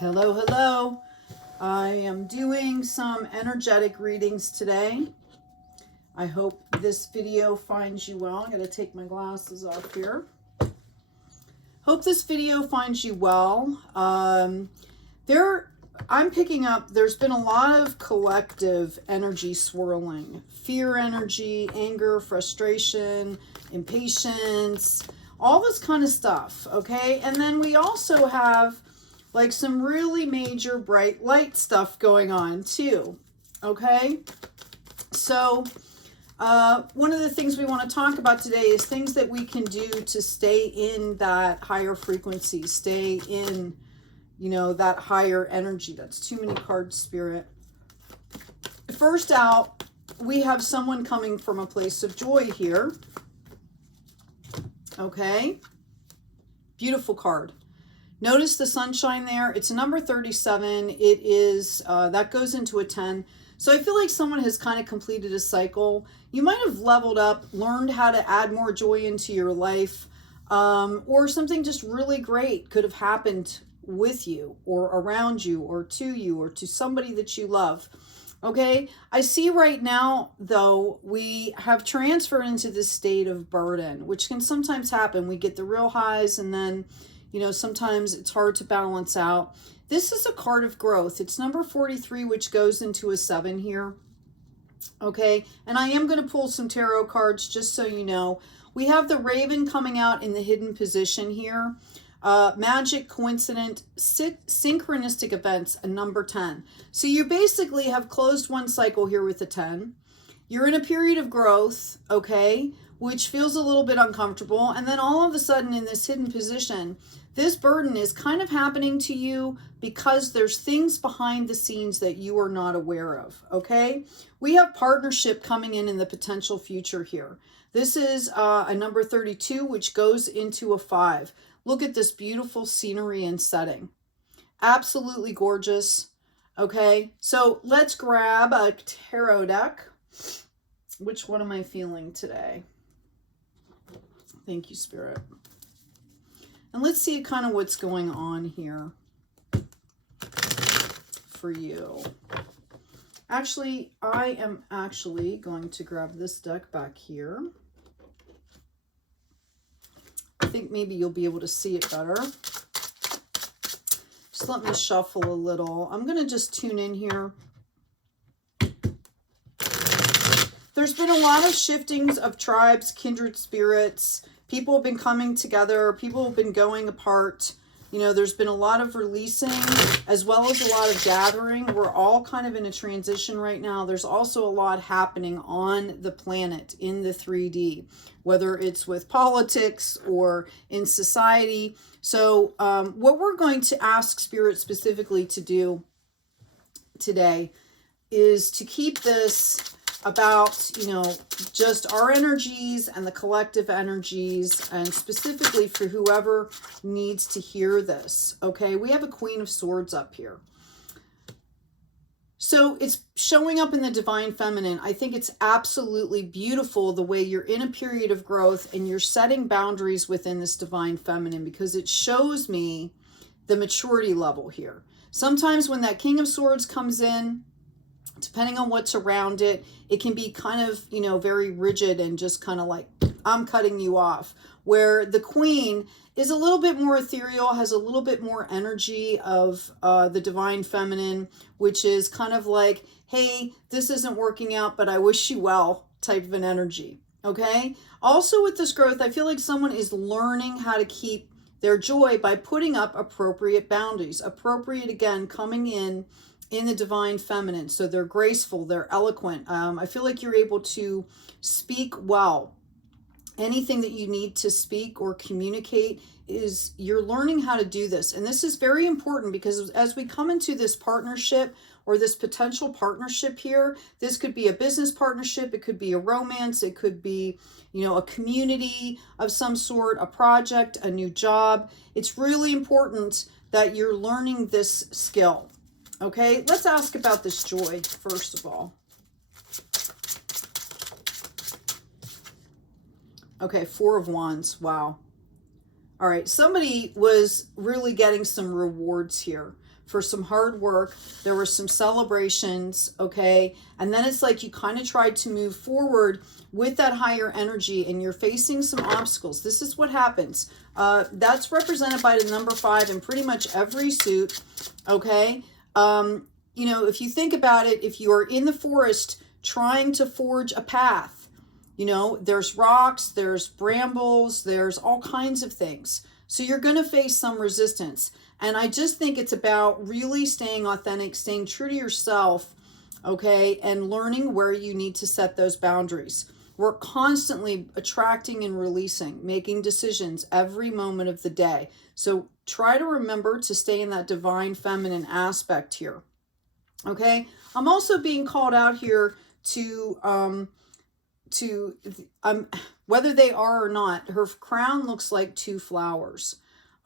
Hello, hello. I am doing some energetic readings today. I hope this video finds you well. I'm going to take my glasses off here. Hope this video finds you well. I'm picking up, there's been a lot of collective energy swirling. Fear energy, anger, frustration, impatience, all this kind of stuff, okay? And then we also have like some really major bright light stuff going on too, okay? So one of the things we want to talk about today is things that we can do to stay in that higher frequency, stay in, you know, that higher energy. That's too many cards, Spirit. First out, we have someone coming from a place of joy here, okay? Beautiful card. Notice the sunshine there. It's number 37. It is, that goes into a 10. So I feel like someone has kind of completed a cycle. You might have leveled up, learned how to add more joy into your life, or something just really great could have happened with you or around you or to somebody that you love. Okay, I see right now, though, we have transferred into this state of burden, which can sometimes happen. We get the real highs and then, you know, sometimes it's hard to balance out. This is a card of growth. It's number 43, which goes into a 7 here. Okay, and I am going to pull some tarot cards just so you know. We have the Raven coming out in the hidden position here. Magic, coincident, synchronistic events, a number 10. So you basically have closed one cycle here with the 10. You're in a period of growth, okay, which feels a little bit uncomfortable. And then all of a sudden in this hidden position, this burden is kind of happening to you because there's things behind the scenes that you are not aware of, okay? We have partnership coming in the potential future here. This is a number 32, which goes into a 5. Look at this beautiful scenery and setting. Absolutely gorgeous, okay? So let's grab a tarot deck. Which one am I feeling today? Thank you, Spirit. And let's see kind of what's going on here for you. Actually, I am actually going to grab this deck back here. I think maybe you'll be able to see it better. Just let me shuffle a little. I'm going to just tune in here. There's been a lot of shiftings of tribes, kindred spirits. People have been coming together. People have been going apart. You know, there's been a lot of releasing as well as a lot of gathering. We're all kind of in a transition right now. There's also a lot happening on the planet in the 3D, whether it's with politics or in society. So what we're going to ask Spirit specifically to do today is to keep this about, you know, just our energies and the collective energies, and specifically for whoever needs to hear this, okay? We have a Queen of Swords up here. So it's showing up in the Divine Feminine. I think it's absolutely beautiful the way you're in a period of growth and you're setting boundaries within this Divine Feminine, because it shows me the maturity level here. Sometimes when that King of Swords comes in, depending on what's around it, it can be kind of, you know, very rigid and just kind of like, I'm cutting you off. Where the Queen is a little bit more ethereal, has a little bit more energy of the Divine Feminine, which is kind of like, hey, this isn't working out, but I wish you well type of an energy, okay? Also with this growth, I feel like someone is learning how to keep their joy by putting up appropriate boundaries. Appropriate, again, coming in the Divine Feminine. So they're graceful, they're eloquent. I feel like you're able to speak well. Anything that you need to speak or communicate is, you're learning how to do this. And this is very important because as we come into this partnership or this potential partnership here, this could be a business partnership, it could be a romance, it could be, you know, a community of some sort, a project, a new job. It's really important that you're learning this skill. Okay, let's ask about this joy, first of all. Okay, 4 of Wands. Wow. All right, somebody was really getting some rewards here for some hard work. There were some celebrations, okay? And then it's like you kind of tried to move forward with that higher energy and you're facing some obstacles. This is what happens. That's represented by the number 5 in pretty much every suit, okay? You know, if you think about it, if you are in the forest trying to forge a path, you know, there's rocks, there's brambles, there's all kinds of things. So you're going to face some resistance. And I just think it's about really staying authentic, staying true to yourself, okay, and learning where you need to set those boundaries. We're constantly attracting and releasing, making decisions every moment of the day. So try to remember to stay in that divine feminine aspect here, okay? I'm also being called out here to whether they are or not, her crown looks like 2 flowers,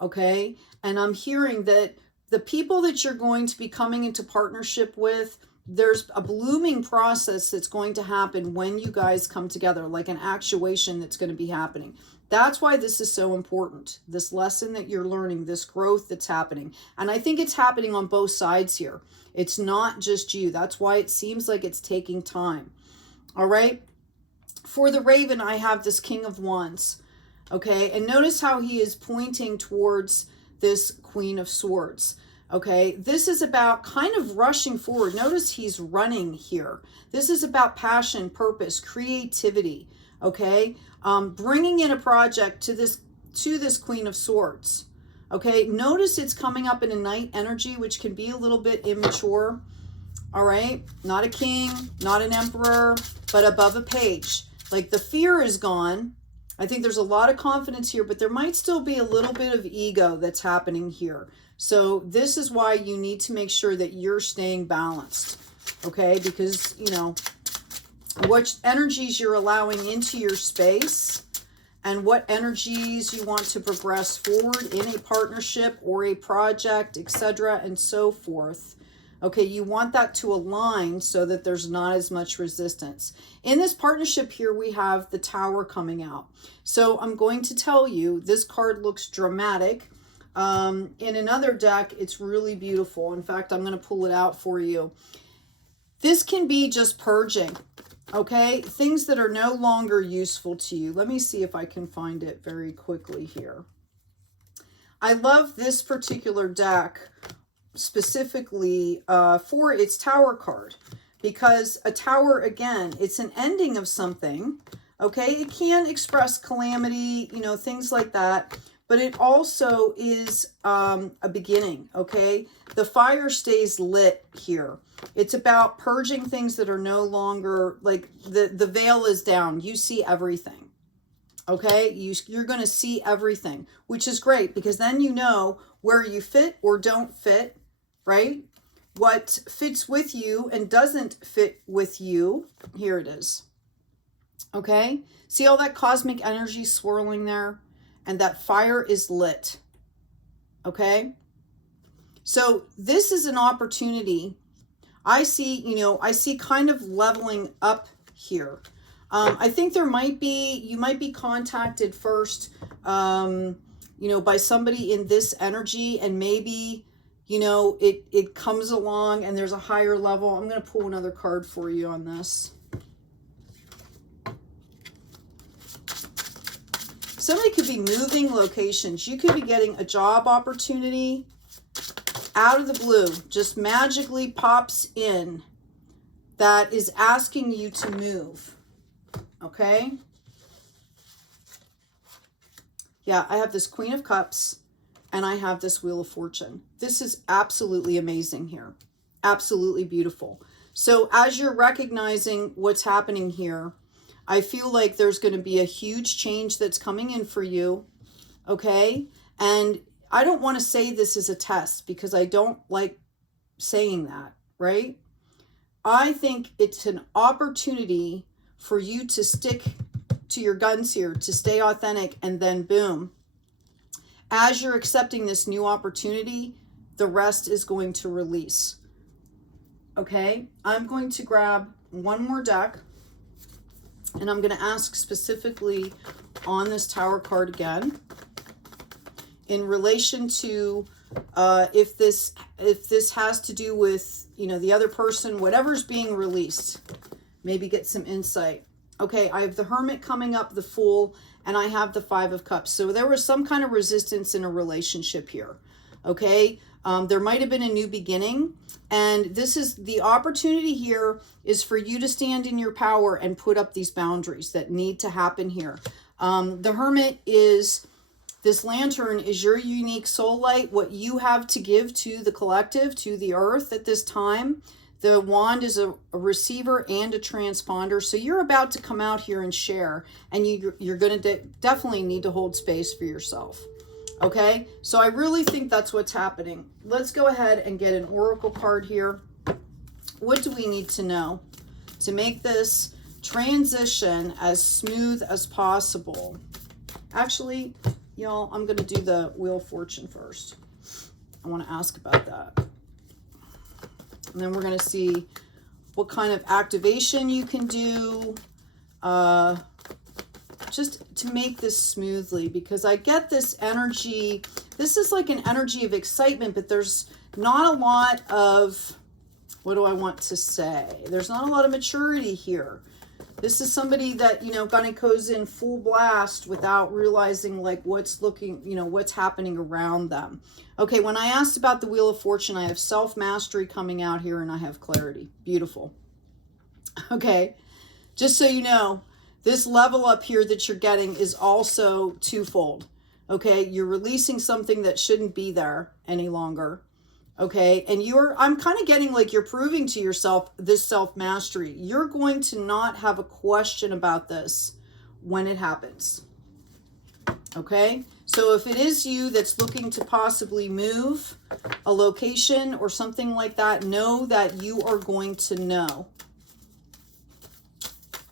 okay? And I'm hearing that the people that you're going to be coming into partnership with, there's a blooming process that's going to happen when you guys come together, like an actuation that's going to be happening. That's why this is so important, this lesson that you're learning, this growth that's happening. And I think it's happening on both sides here. It's not just you. That's why it seems like it's taking time. All right. For the Raven, I have this King of Wands. Okay. And notice how he is pointing towards this Queen of Swords. Okay. This is about kind of rushing forward. Notice he's running here. This is about passion, purpose, creativity. Okay. Bringing in a project to this Queen of Swords. Okay. Notice it's coming up in a Knight energy, which can be a little bit immature. All right. Not a king, not an emperor, but above a page. Like the fear is gone. I think there's a lot of confidence here, but there might still be a little bit of ego that's happening here. So this is why you need to make sure that you're staying balanced. Okay. Because, you know, what energies you're allowing into your space and what energies you want to progress forward in a partnership or a project, etc., and so forth. Okay, you want that to align so that there's not as much resistance. In this partnership here, we have the Tower coming out. So I'm going to tell you, this card looks dramatic. In another deck, it's really beautiful. In fact, I'm going to pull it out for you. This can be just purging, okay? Things that are no longer useful to you. Let me see if I can find it very quickly here. I love this particular deck specifically for its Tower card, because a Tower, again, it's an ending of something, okay? It can express calamity, you know, things like that, but it also is a beginning, okay? The fire stays lit here. It's about purging things that are no longer, like the veil is down. You see everything, okay? You're going to see everything, which is great, because then you know where you fit or don't fit, right? What fits with you and doesn't fit with you. Here it is. Okay. See all that cosmic energy swirling there? And that fire is lit. Okay. So this is an opportunity. I see, you know, I see kind of leveling up here. I think there might be, you might be contacted first, you know, by somebody in this energy, and maybe, you know, it comes along and there's a higher level. I'm going to pull another card for you on this. Somebody could be moving locations. You could be getting a job opportunity out of the blue, just magically pops in, that is asking you to move. Okay? Yeah, I have this Queen of Cups. And I have this Wheel of Fortune. This is absolutely amazing here. Absolutely beautiful. So as you're recognizing what's happening here, I feel like there's going to be a huge change that's coming in for you. Okay. And I don't want to say this is a test, because I don't like saying that, right? I think it's an opportunity for you to stick to your guns here, to stay authentic, and then boom. As you're accepting this new opportunity, the rest is going to release. Okay, I'm going to grab one more deck, and I'm going to ask specifically on this Tower card again, in relation to if this has to do with, you know, the other person, whatever's being released, maybe get some insight. Okay, I have the Hermit coming up, the Fool, and I have the Five of Cups. So there was some kind of resistance in a relationship here. Okay, there might have been a new beginning, and this is the opportunity here is for you to stand in your power and put up these boundaries that need to happen here. The Hermit is, this lantern is your unique soul light, what you have to give to the collective, to the earth at this time. The wand is a receiver and a transponder. So you're about to come out here and share, and you're going to definitely need to hold space for yourself. Okay, so I really think that's what's happening. Let's go ahead and get an oracle card here. What do we need to know to make this transition as smooth as possible? Actually, y'all, I'm going to do the Wheel of Fortune first. I want to ask about that. And then we're going to see what kind of activation you can do just to make this smoothly, because I get this energy. This is like an energy of excitement, but there's not a lot of, what do I want to say? There's not a lot of maturity here. This is somebody that, you know, kind of goes in full blast without realizing like what's looking, you know, what's happening around them. Okay, when I asked about the Wheel of Fortune, I have self-mastery coming out here and I have clarity. Beautiful. Okay, just so you know, this level up here that you're getting is also twofold. Okay, you're releasing something that shouldn't be there any longer. Okay, and I'm kind of getting like you're proving to yourself this self-mastery. You're going to not have a question about this when it happens. Okay, so if it is you that's looking to possibly move a location or something like that, know that you are going to know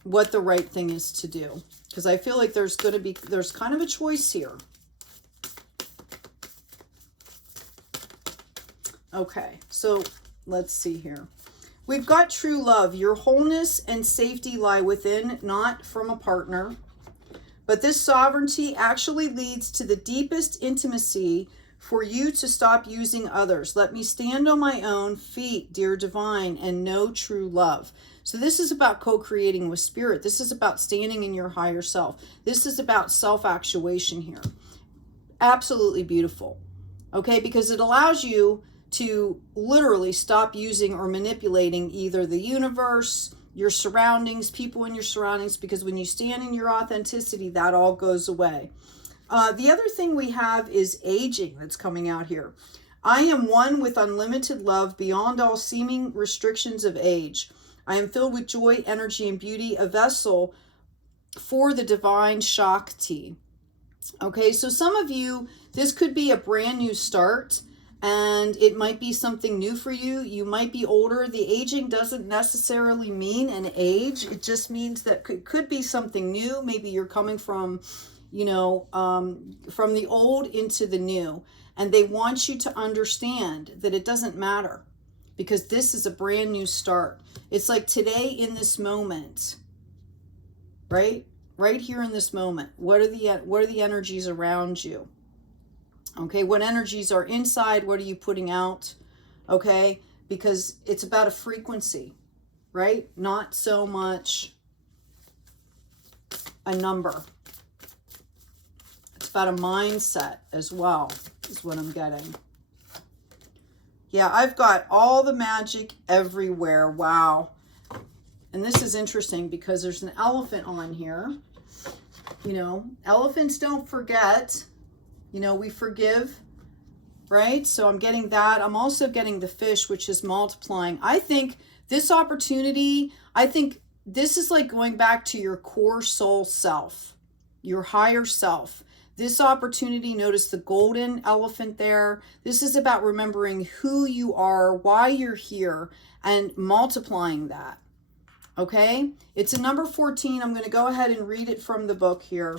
what the right thing is to do. Because I feel like there's kind of a choice here. Okay, so let's see here. We've got true love. Your wholeness and safety lie within, not from a partner. But this sovereignty actually leads to the deepest intimacy for you to stop using others. Let me stand on my own feet, dear divine, and know true love. So this is about co-creating with spirit. This is about standing in your higher self. This is about self-actuation here. Absolutely beautiful. Okay, because it allows you to literally stop using or manipulating either the universe, your surroundings, people in your surroundings, because when you stand in your authenticity, that all goes away. The other thing we have is aging that's coming out here. I am one with unlimited love beyond all seeming restrictions of age. I am filled with joy, energy, and beauty, a vessel for the divine Shakti. Okay, so some of you, this could be a brand new start, and it might be something new for you. You might be older. The aging doesn't necessarily mean an age. It just means that it could be something new. Maybe you're coming from, you know, from the old into the new. And they want you to understand that it doesn't matter, because this is a brand new start. It's like today in this moment, right? Right here in this moment. What are the energies around you? Okay, what energies are inside? What are you putting out? Okay, because it's about a frequency, right? Not so much a number. It's about a mindset as well, is what I'm getting. Yeah, I've got all the magic everywhere. Wow. And this is interesting because there's an elephant on here. You know, elephants don't forget. You know, we forgive, right? So I'm getting that. I'm also getting the fish, which is multiplying. I think this opportunity, I think this is like going back to your core soul self, your higher self. This opportunity, notice the golden elephant there. This is about remembering who you are, why you're here, and multiplying that. Okay? It's a number 14. I'm going to go ahead and read it from the book here.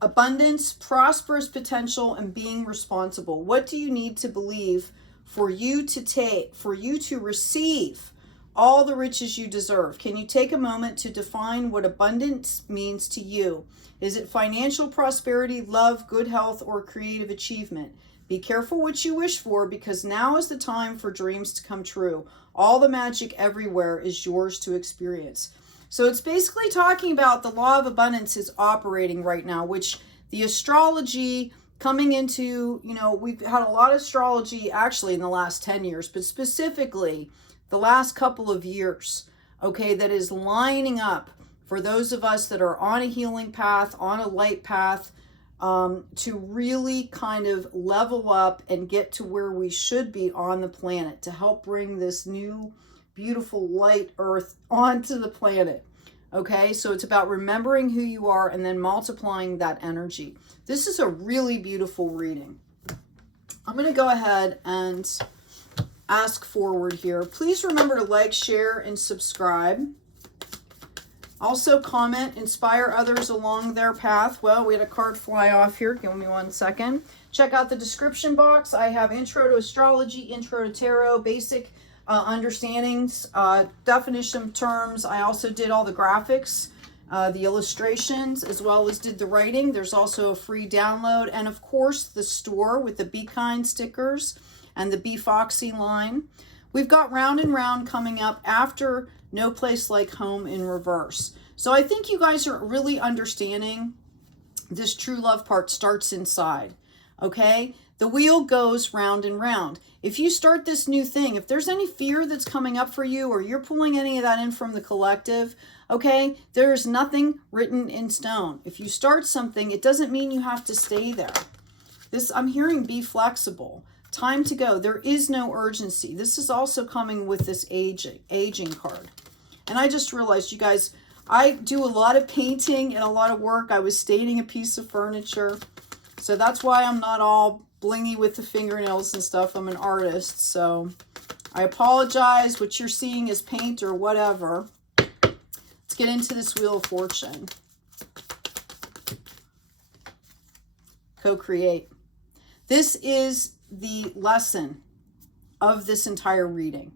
Abundance, prosperous potential, and being responsible. What do you need to believe for you to receive all the riches you deserve? Can you take a moment to define what abundance means to you? Is it financial prosperity, love, good health, or creative achievement? Be careful what you wish for, because now is the time for dreams to come true. All the magic everywhere is yours to experience. So it's basically talking about the law of abundance is operating right now, which the astrology coming into, you know, we've had a lot of astrology actually in the last 10 years, but specifically the last couple of years, okay, that is lining up for those of us that are on a healing path, on a light path, to really kind of level up and get to where we should be on the planet, to help bring this new beautiful light earth onto the planet. Okay, so it's about remembering who you are and then multiplying that energy. This is a really beautiful reading. I'm going to go ahead and ask forward here. Please remember to like, share, and subscribe. Also comment, inspire others along their path. Well, we had a card fly off here. Give me 1 second. Check out the description box. I have intro to astrology, intro to tarot, basic understandings, definition of terms. I also did all the graphics, the illustrations, as well as did the writing. There's also a free download, and of course the store with the Be Kind stickers and the Be Foxy line. We've got Round and Round coming up after No Place Like Home in reverse. So I think you guys are really understanding this true love part starts inside. Okay, the wheel goes round and round. If you start this new thing, if there's any fear that's coming up for you, or you're pulling any of that in from the collective, okay, there is nothing written in stone. If you start something, it doesn't mean you have to stay there. This, I'm hearing, be flexible. Time to go. There is no urgency. This is also coming with this aging card. And I just realized, you guys, I do a lot of painting and a lot of work. I was staining a piece of furniture. So that's why I'm not all blingy with the fingernails and stuff. I'm an artist. So I apologize. What you're seeing is paint or whatever. Let's get into this Wheel of Fortune. Co-create. This is the lesson of this entire reading.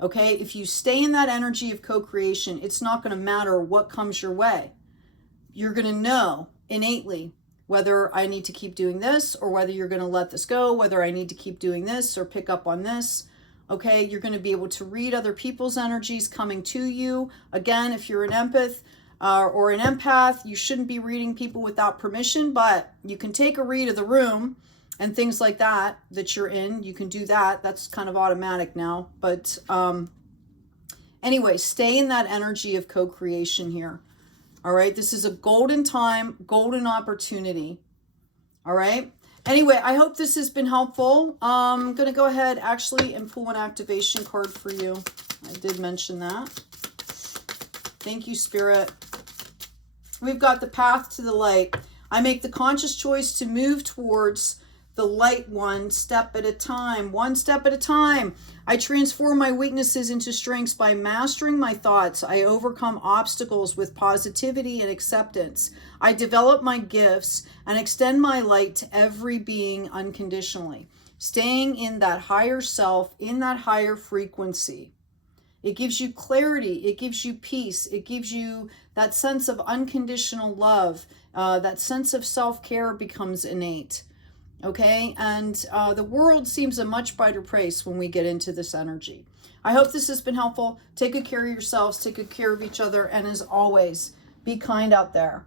Okay, if you stay in that energy of co-creation, it's not going to matter what comes your way. You're going to know innately whether I need to keep doing this, or whether you're going to let this go, whether I need to keep doing this or pick up on this. Okay, you're going to be able to read other people's energies coming to you. Again, if you're an empath or an empath, you shouldn't be reading people without permission, but you can take a read of the room and things like that you're in. You can do that. That's kind of automatic now. But anyway, stay in that energy of co-creation here. All right. This is a golden time, golden opportunity. All right. Anyway, I hope this has been helpful. I'm going to go ahead actually and pull an activation card for you. I did mention that. Thank you, Spirit. We've got the path to the light. I make the conscious choice to move towards the light one step at a time. One step at a time. I transform my weaknesses into strengths by mastering my thoughts. I overcome obstacles with positivity and acceptance. I develop my gifts and extend my light to every being unconditionally. Staying in that higher self, in that higher frequency. It gives you clarity. It gives you peace. It gives you that sense of unconditional love. That sense of self-care becomes innate. Okay, and the world seems a much brighter place when we get into this energy. I hope this has been helpful. Take good care of yourselves, take good care of each other, and as always, be kind out there.